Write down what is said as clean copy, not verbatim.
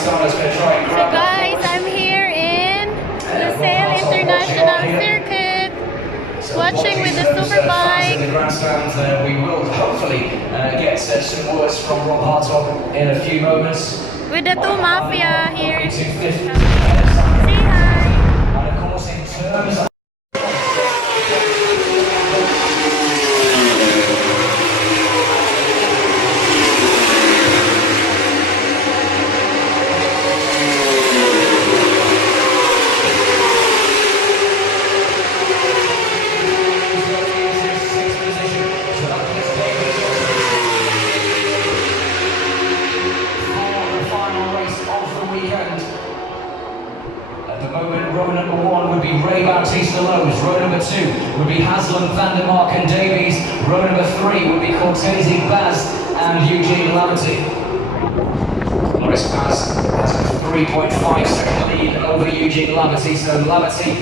Maritano's going to try and grab Guys, I'm here in Lusail International Circuit, watching with the Superbike. In the grandstand, we will hopefully get some words from Rob Hartog in a few moments. With the two mafia here. Say hi. And of course, in terms of row number 1 would be Ray Bautista Lowe's. Row number 2 would be Haslam, Vandermark and Davies. Row number 3 would be Cortese, Baz and Eugene Laverty. Loris Baz has a 3.5 second lead over Eugene Laverty, so Laverty